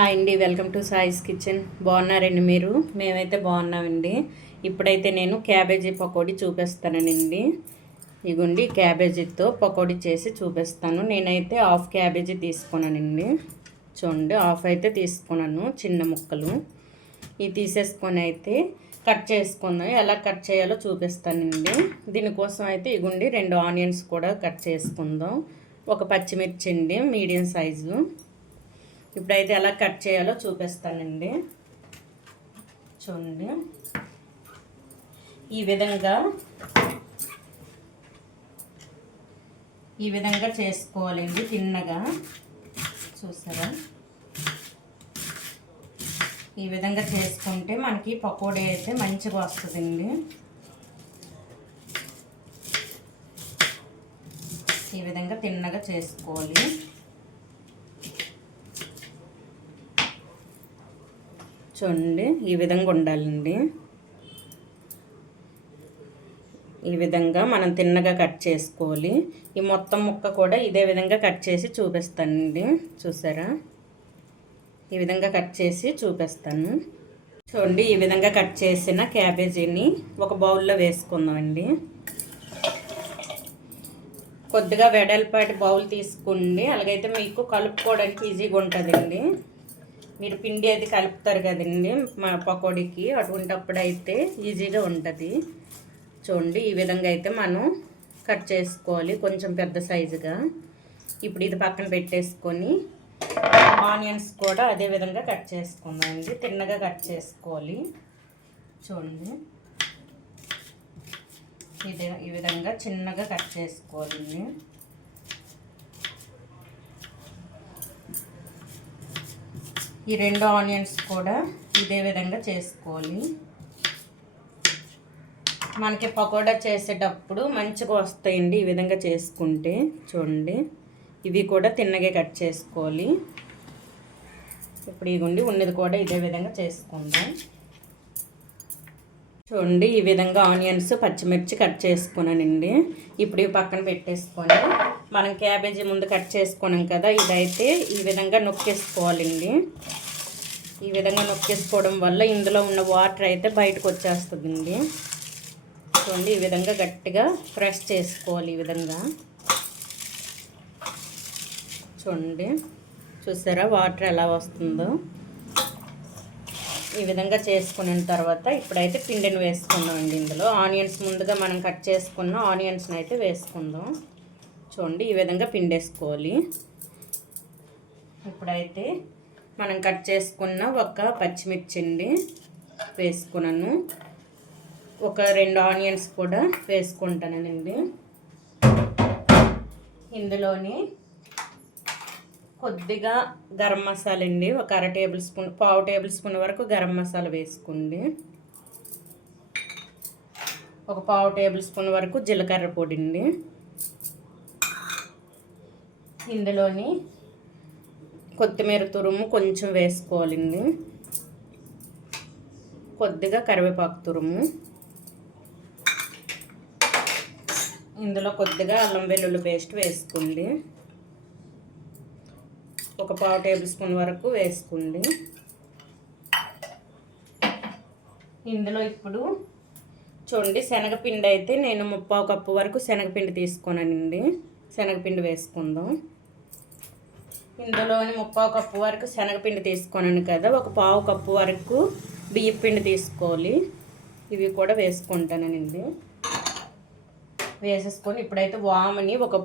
Hi అండి, welcome to సాయిస్ kitchen. బాగున్నారండి మీరు? మేమైతే బాగున్నామండి. ఇప్పుడైతే నేను క్యాబేజీ పకోడీ చూపిస్తానండి. ఇగోండి క్యాబేజీతో పకోడీ చేసి చూపిస్తాను. నేనైతే హాఫ్ క్యాబేజీ తీసుకున్నానండి. చూడండి, హాఫ్ అయితే తీసుకున్నాను, చిన్న ముక్కలు. ఇవి తీసేసుకొని అయితే కట్ చేసుకున్నాను. ఎలా కట్ చేయాలో చూపిస్తానండి. దీనికోసం అయితే ఇగోండి 2 ఆనియన్స్ కూడా కట్ చేసుకుందాం. ఒక పచ్చిమిర్చి అండి, మీడియం సైజు. ఇప్పుడైతే ఎలా కట్ చేయాలో చూపిస్తానండి. చూడండి, ఈ విధంగా చేసుకోవాలండి. తిన్నగా చూసారా? ఈ విధంగా చేసుకుంటే మనకి పకోడీ అయితే మంచిగా వస్తుందండి. ఈ విధంగా తిన్నగా చేసుకోవాలి. చూడండి, ఈ విధంగా ఉండాలండి. ఈ విధంగా మనం తిన్నగా కట్ చేసుకోవాలి. ఈ మొత్తం ముక్క కూడా ఇదే విధంగా కట్ చేసి చూపిస్తానండి. చూసారా? ఈ విధంగా కట్ చేసి చూపిస్తాను. చూడండి, ఈ విధంగా కట్ చేసిన క్యాబేజీని ఒక బౌల్లో వేసుకుందామండి. కొద్దిగా వెడల్పాటి బౌల్ తీసుకోండి. అలాగైతే మీకు కలుపుకోవడానికి ఈజీగా ఉంటుందండి. మీరు పిండి అది కలుపుతారు కదండి మా పకోడీకి, అటువంటిప్పుడు అయితే ఈజీగా ఉంటుంది. చూడండి, ఈ విధంగా అయితే మనం కట్ చేసుకోవాలి, కొంచెం పెద్ద సైజుగా. ఇప్పుడు ఇది పక్కన పెట్టేసుకొని ఆనియన్స్ కూడా అదే విధంగా కట్ చేసుకుందామండి. తిన్నగా కట్ చేసుకోవాలి. చూడండి, ఈ విధంగా చిన్నగా కట్ చేసుకోవాలండి. ఈ 2 ఆనియన్స్ కూడా ఇదే విధంగా చేసుకోవాలి. మనకి పకోడా చేసేటప్పుడు మంచిగా వస్తాయండి ఈ విధంగా చేసుకుంటే. చూడండి, ఇవి కూడా తిన్నగా కట్ చేసుకోవాలి. ఇప్పుడు ఇగుండి ఉన్నది కూడా ఇదే విధంగా చేసుకుందాం. చూడండి, ఈ విధంగా ఆనియన్స్ పచ్చిమిర్చి కట్ చేసుకున్నానండి. ఇప్పుడు ఇవి పక్కన పెట్టేసుకొని మనం క్యాబేజీ ముందు కట్ చేసుకున్నాం కదా, ఇదైతే ఈ విధంగా నొక్కేసుకోవాలండి. ఈ విధంగా నొక్కేసుకోవడం వల్ల ఇందులో ఉన్న వాటర్ అయితే బయటకు వచ్చేస్తుందండి. చూడండి, ఈ విధంగా గట్టిగా ప్రెస్ చేసుకోవాలి. ఈ విధంగా చూడండి, చూసారా వాటర్ ఎలా వస్తుందో? ఈ విధంగా చేసుకున్న తర్వాత ఇప్పుడైతే పిండిని వేసుకుందామండి. ఇందులో ఆనియన్స్ ముందుగా మనం కట్ చేసుకున్న ఆనియన్స్ని అయితే వేసుకుందాం. చూడండి, ఈ విధంగా పిండేసుకోవాలి. ఇప్పుడైతే మనం కట్ చేసుకున్న ఒక పచ్చిమిర్చి వేసుకున్నాను. ఒక 2 ఆనియన్స్ కూడా వేసుకుంటానండి. ఇందులోని కొద్దిగా గరం మసాలా అండి, ఒక పావు టేబుల్ స్పూన్ వరకు గరం మసాలా వేసుకోండి. ఒక పావు టేబుల్ స్పూన్ వరకు జీలకర్ర పొడి అండి. ఇందులోని కొత్తిమీర తురుము కొంచెం వేసుకోవాలండి. కొద్దిగా కరివేపాకు తురుము. ఇందులో కొద్దిగా అల్లం వెల్లుల్లి పేస్ట్ వేసుకోండి. ఒక పావు టేబుల్ స్పూన్ వరకు వేసుకోండి. ఇందులో ఇప్పుడు చూడండి, శనగపిండి అయితే నేను 3/4 కప్పు వరకు శనగపిండి తీసుకున్నానండి. శనగపిండి వేసుకుందాం. ఇందులోని 3/4 కప్పు వరకు శనగపిండి తీసుకున్నాను కదా, ఒక పావు కప్పు వరకు బియ్యం పిండి తీసుకోవాలి. ఇవి కూడా వేసుకుంటానండి. వేసేసుకొని ఇప్పుడైతే వాముని ఒక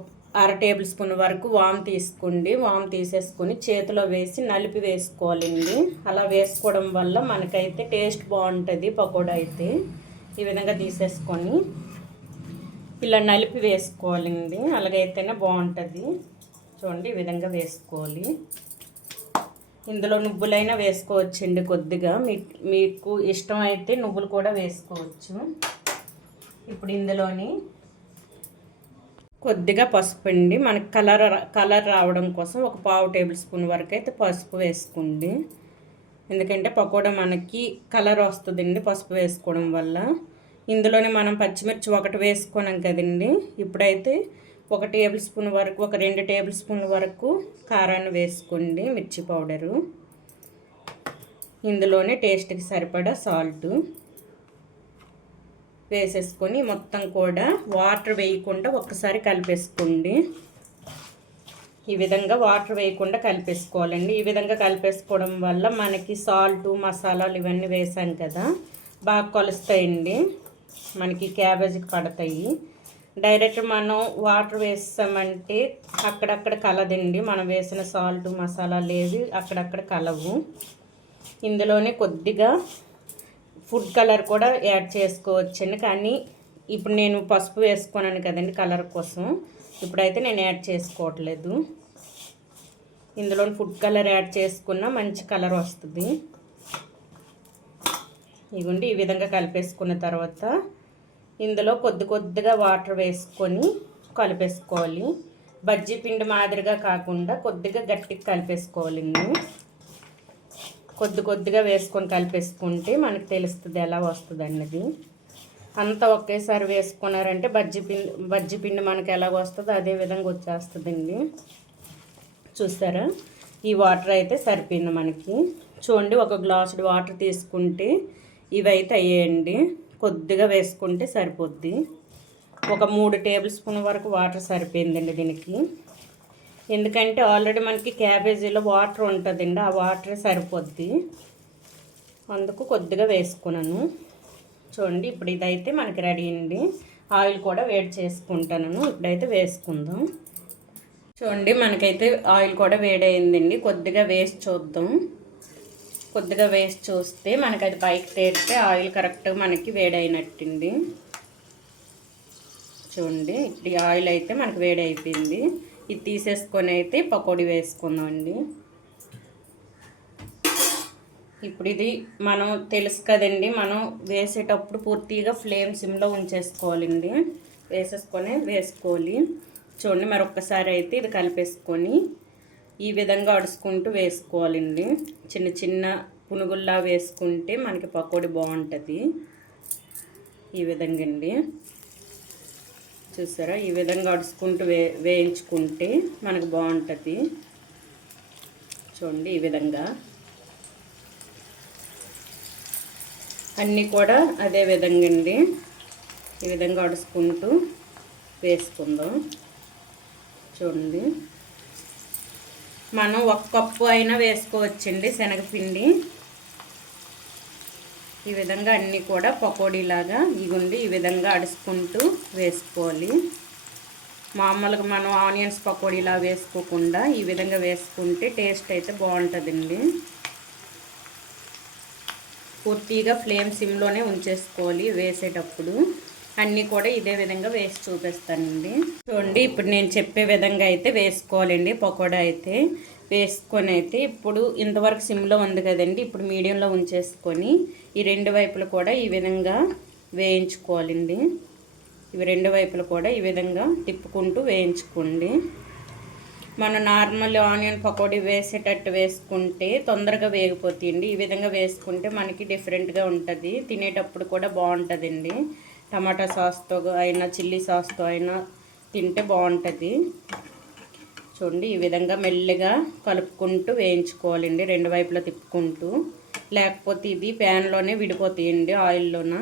1/2 టేబుల్ స్పూన్ వరకు వాము తీసుకోండి. వాము తీసేసుకొని చేతిలో వేసి నలిపి వేసుకోవాలండి. అలా వేసుకోవడం వల్ల మనకైతే టేస్ట్ బాగుంటుంది పకోడా అయితే. ఈ విధంగా తీసేసుకొని ఇలా నలిపి వేసుకోవాలండి, అలాగైతేనే బాగుంటుంది. చూడండి, ఈ విధంగా వేసుకోవాలి. ఇందులో నువ్వులైనా వేసుకోవచ్చండి. కొద్దిగా మీకు ఇష్టమైతే నువ్వులు కూడా వేసుకోవచ్చు. ఇప్పుడు ఇందులోని కొద్దిగా పసుపు అండి, మనకి కలర్ రావడం కోసం ఒక పావు టేబుల్ స్పూన్ వరకు అయితే పసుపు వేసుకోండి. ఎందుకంటే పకోడా మనకి కలర్ వస్తుందండి పసుపు వేసుకోవడం వల్ల. ఇందులోనే మనం పచ్చిమిర్చి ఒకటి వేసుకున్నాం కదండి. ఇప్పుడైతే ఒక 2 టేబుల్ స్పూన్ల వరకు కారాన్ని వేసుకోండి, మిర్చి పౌడరు. ఇందులోనే టేస్ట్కి సరిపడా సాల్ట్ వేసేసుకొని మొత్తం కూడా వాటర్ వేయకుండా ఒక్కసారి కలిపేసుకోండి. ఈ విధంగా వాటర్ వేయకుండా కలిపేసుకోవాలండి. ఈ విధంగా కలిపేసుకోవడం వల్ల మనకి సాల్ట్ మసాలాలు ఇవన్నీ వేసాం కదా, బాగా కలుస్తాయండి, మనకి క్యాబేజీకి పడతాయి. డైరెక్ట్ మనం వాటర్ వేసామంటే అక్కడక్కడ కలదండి, మనం వేసిన సాల్ట్ మసాలాలు ఏవి అక్కడక్కడ కలవు. ఇందులోనే కొద్దిగా ఫుడ్ కలర్ కూడా యాడ్ చేసుకోవచ్చండి, కానీ ఇప్పుడు నేను పసుపు వేసుకున్నాను కదండి కలర్ కోసం, ఇప్పుడైతే నేను యాడ్ చేసుకోవట్లేదు. ఇందులో ఫుడ్ కలర్ యాడ్ చేసుకున్న మంచి కలర్ వస్తుంది. ఇదిగోండి ఈ విధంగా కలిపేసుకున్న తర్వాత ఇందులో కొద్దిగా వాటర్ వేసుకొని కలిపేసుకోవాలి. బజ్జీ పిండి మాదిరిగా కాకుండా కొద్దిగా గట్టిగా కలిపేసుకోవాలండి. కొద్దిగా వేసుకొని కలిపేసుకుంటే మనకు తెలుస్తుంది ఎలా వస్తుంది అన్నది. అంతా ఒకేసారి వేసుకున్నారంటే బజ్జీ పిండి మనకి ఎలా వస్తుందో అదే విధంగా వచ్చేస్తుందండి. చూస్తారా, ఈ వాటర్ అయితే సరిపోయింది మనకి. చూడండి, ఒక గ్లాసుడు వాటర్ తీసుకుంటే ఇవైతే అయ్యేయండి. కొద్దిగా వేసుకుంటే సరిపోద్ది. ఒక 3 టేబుల్ స్పూన్ వరకు వాటర్ సరిపోయిందండి దీనికి. ఎందుకంటే ఆల్రెడీ మనకి క్యాబేజీలో వాటర్ ఉంటుందండి, ఆ వాటరే సరిపోద్ది, అందుకు కొద్దిగా వేసుకున్నాను. చూడండి, ఇప్పుడు ఇదైతే మనకి రెడీ అండి. ఆయిల్ కూడా వేడి చేసుకుంటాను. ఇప్పుడైతే వేసుకుందాం. చూడండి, మనకైతే ఆయిల్ కూడా వేడైందండి. కొద్దిగా వేసి చూద్దాం. కొద్దిగా వేసి చూస్తే మనకి అది పైకి తేలితే ఆయిల్ కరెక్ట్గా మనకి వేడైనట్టండి. చూడండి, ఇప్పుడు ఈ ఆయిల్ అయితే మనకి వేడి అయిపోయింది. ఇది తీసేసుకొని అయితే పకోడీ వేసుకుందామండి. ఇప్పుడు ఇది మనం తెలుసు కదండి, మనం వేసేటప్పుడు పూర్తిగా ఫ్లేమ్ సిమ్లో ఉంచేసుకోవాలండి. వేసుకోవాలి. చూడండి, మరొక్కసారి అయితే ఇది కలిపేసుకొని ఈ విధంగా అడుచుకుంటూ వేసుకోవాలండి. చిన్న చిన్న పునుగుల్లా వేసుకుంటే మనకి పకోడీ బాగుంటుంది. ఈ విధంగా అండి, చూసారా, ఈ విధంగా అడుచుకుంటూ వేయించుకుంటే మనకు బాగుంటుంది. చూడండి, ఈ విధంగా అన్నీ కూడా అదే విధంగా అండి. ఈ విధంగా అడుచుకుంటూ వేసుకుందాం. చూడండి, మనం 1 కప్పు అయినా వేసుకోవచ్చండి శనగపిండి. ఈ విధంగా అన్నీ కూడా పకోడీలాగా ఇగుండి ఈ విధంగా అడుచుకుంటూ వేసుకోవాలి. మామూలుగా మనం ఆనియన్స్ పకోడీలా వేసుకోకుండా ఈ విధంగా వేసుకుంటే టేస్ట్ అయితే బాగుంటుందండి. పూర్తిగా ఫ్లేమ్ సిమ్లోనే ఉంచేసుకోవాలి వేసేటప్పుడు. అన్నీ కూడా ఇదే విధంగా వేసి చూపిస్తానండి. చూడండి, ఇప్పుడు నేను చెప్పే విధంగా అయితే వేసుకోవాలండి. పకోడా అయితే వేసుకొని అయితే ఇప్పుడు ఇంతవరకు సిమ్లో ఉంది కదండి, ఇప్పుడు మీడియంలో ఉంచేసుకొని ఈ 2 వైపులు కూడా ఈ విధంగా వేయించుకోవాలండి. ఇవి 2 వైపులు కూడా ఈ విధంగా తిప్పుకుంటూ వేయించుకోండి. మనం నార్మల్ ఆనియన్ పకోడీ వేసేటట్టు వేసుకుంటే తొందరగా వేగిపోతాయండి. ఈ విధంగా వేసుకుంటే మనకి డిఫరెంట్గా ఉంటుంది, తినేటప్పుడు కూడా బాగుంటుందండి. టమాటా సాస్తో అయినా చిల్లీ సాస్తో అయినా తింటే బాగుంటుంది. చూడండి, ఈ విధంగా మెల్లిగా కలుపుకుంటూ వేయించుకోవాలండి, 2 వైపులా తిప్పుకుంటూ. లేకపోతే ఇది ప్యాన్లోనే విడిపోతాయండి ఆయిల్లోన.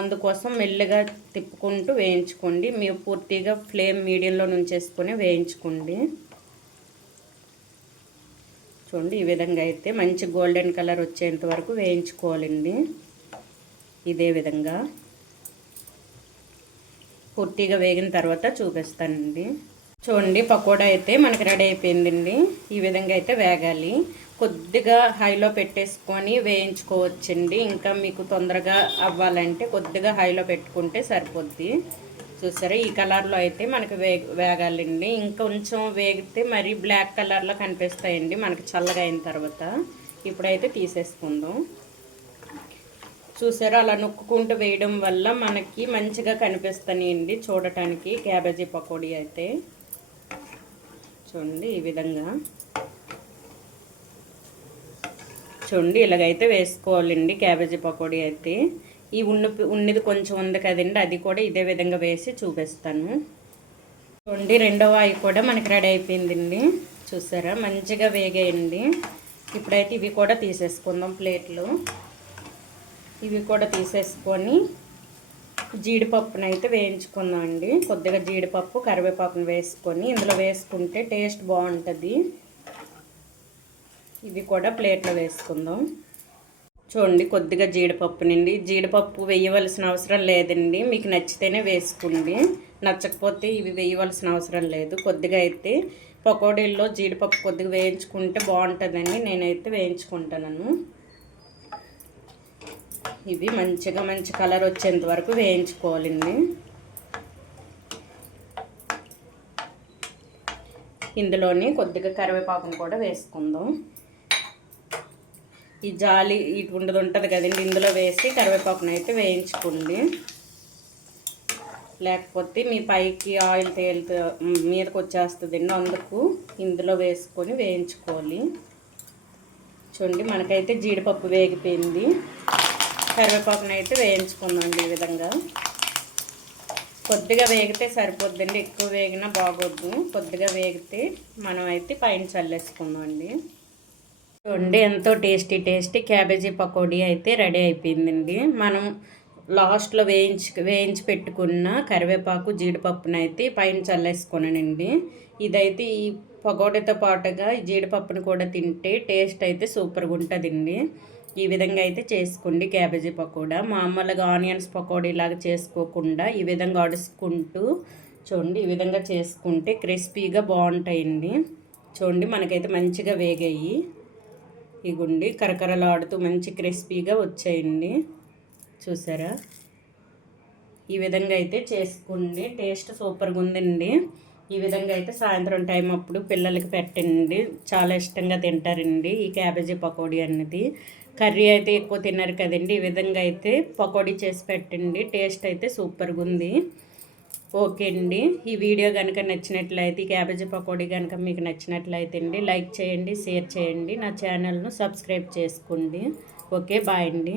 అందుకోసం మెల్లిగా తిప్పుకుంటూ వేయించుకోండి. మీరు పూర్తిగా ఫ్లేమ్ మీడియంలో ఉంచేసుకొని వేయించుకోండి. చూడండి, ఈ విధంగా అయితే మంచి గోల్డెన్ కలర్ వచ్చేంత వరకు వేయించుకోవాలండి. ఇదే విధంగా పూర్తిగా వేగిన తర్వాత చూపిస్తానండి. చూడండి, పకోడా అయితే మనకి రెడీ అయిపోయిందండి. ఈ విధంగా అయితే వేగాలి. కొద్దిగా హైలో పెట్టేసుకొని వేయించుకోవచ్చండి. ఇంకా మీకు తొందరగా అవ్వాలంటే కొద్దిగా హైలో పెట్టుకుంటే సరిపోద్ది. చూసారా, ఈ కలర్లో అయితే మనకి వేగాలండి. ఇంకొంచెం వేగితే మరి బ్లాక్ కలర్లో కనిపిస్తాయండి మనకి చల్లగా అయిన తర్వాత. ఇప్పుడైతే తీసేసుకుందాం. చూసారా, అలా నొక్కుంటూ వేయడం వల్ల మనకి మంచిగా కనిపిస్తాయండి చూడటానికి క్యాబేజీ పకోడీ అయితే. చూడండి, ఈ విధంగా చూడండి, ఇలాగైతే వేసుకోవాలండి క్యాబేజీ పకోడీ అయితే. ఈ ఉన్నది కొంచెం ఉంది కదండి, అది కూడా ఇదే విధంగా వేసి చూపిస్తాను. చూడండి, రెండవ ఆయి కూడా మనకి రెడీ అయిపోయిందండి. చూసారా, మంచిగా వేగేయండి. ఇప్పుడైతే ఇవి కూడా తీసేసుకుందాం ప్లేట్లు. ఇవి కూడా తీసేసుకొని జీడిపప్పును అయితే వేయించుకుందాం అండి. కొద్దిగా జీడిపప్పు కరివేపాకును వేసుకొని ఇందులో వేసుకుంటే టేస్ట్ బాగుంటుంది. ఇవి కూడా ప్లేట్లో వేసుకుందాం. చూడండి కొద్దిగా జీడిపప్పు నుండి, జీడిపప్పు వేయవలసిన అవసరం లేదండి, మీకు నచ్చితేనే వేసుకోండి, నచ్చకపోతే ఇవి వేయవలసిన అవసరం లేదు. కొద్దిగా అయితే పకోడీల్లో జీడిపప్పు కొద్దిగా వేయించుకుంటే బాగుంటుందని నేనైతే వేయించుకుంటాను. ఇవి మంచి కలర్ వచ్చేంత వరకు వేయించుకోవాలండి. ఇందులోని కొద్దిగా కరివేపాకును కూడా వేసుకుందాం. ఈ జాలి ఇటు ఉంటుంది కదండి, ఇందులో వేసి కరివేపాకును అయితే వేయించుకోండి. లేకపోతే మీ పైకి ఆయిల్ తేలుతూ మీదకి వచ్చేస్తుందండి, అందుకు ఇందులో వేసుకొని వేయించుకోవాలి. చూడండి మనకైతే జీడిపప్పు వేగిపోయింది. కరివేపాకును అయితే వేయించుకుందామండి. ఈ విధంగా కొద్దిగా వేగితే సరిపోద్దండి, ఎక్కువ వేగినా బాగోద్దు. కొద్దిగా వేగితే మనం అయితే పైన చల్లేసుకుందామండి. చూడండి ఎంతో టేస్టీ క్యాబేజీ పకోడీ అయితే రెడీ అయిపోయిందండి. మనం లాస్ట్లో వేయించి పెట్టుకున్న కరివేపాకు జీడిపప్పునైతే పైన చల్లేసుకున్నానండి. ఇదైతే ఈ పకోడీతో పాటుగా ఈ జీడిపప్పును కూడా తింటే టేస్ట్ అయితే సూపర్గా ఉంటుందండి. ఈ విధంగా అయితే చేసుకోండి క్యాబేజీ పకోడా. మామూలుగా ఆనియన్స్ పకోడీ లాగా చేసుకోకుండా ఈ విధంగా అడుసుకుంటూ చూడండి, ఈ విధంగా చేసుకుంటే క్రిస్పీగా బాగుంటాయండి. చూడండి మనకైతే మంచిగా వేగాయి. ఇగుండి కరకరలాడుతూ మంచి క్రిస్పీగా వచ్చాయండి. చూసారా, ఈ విధంగా అయితే చేసుకోండి, టేస్ట్ సూపర్గా ఉందండి. ఈ విధంగా అయితే సాయంత్రం టైం అప్పుడు పిల్లలకి పెట్టండి, చాలా ఇష్టంగా తింటారండి ఈ క్యాబేజీ పకోడీ అన్నది. కర్రీ అయితే ఎక్కువ తిన్నారు కదండి, ఈ విధంగా అయితే పకోడీ చేసి పెట్టండి, టేస్ట్ అయితే సూపర్గా ఉంది. ఓకే అండి, ఈ వీడియో కనుక నచ్చినట్లయితే, ఈ క్యాబేజీ పకోడీ కనుక మీకు నచ్చినట్లయితే అండి లైక్ చేయండి, షేర్ చేయండి, నా ఛానల్ను సబ్స్క్రైబ్ చేసుకోండి. ఓకే, బాయ్ అండి.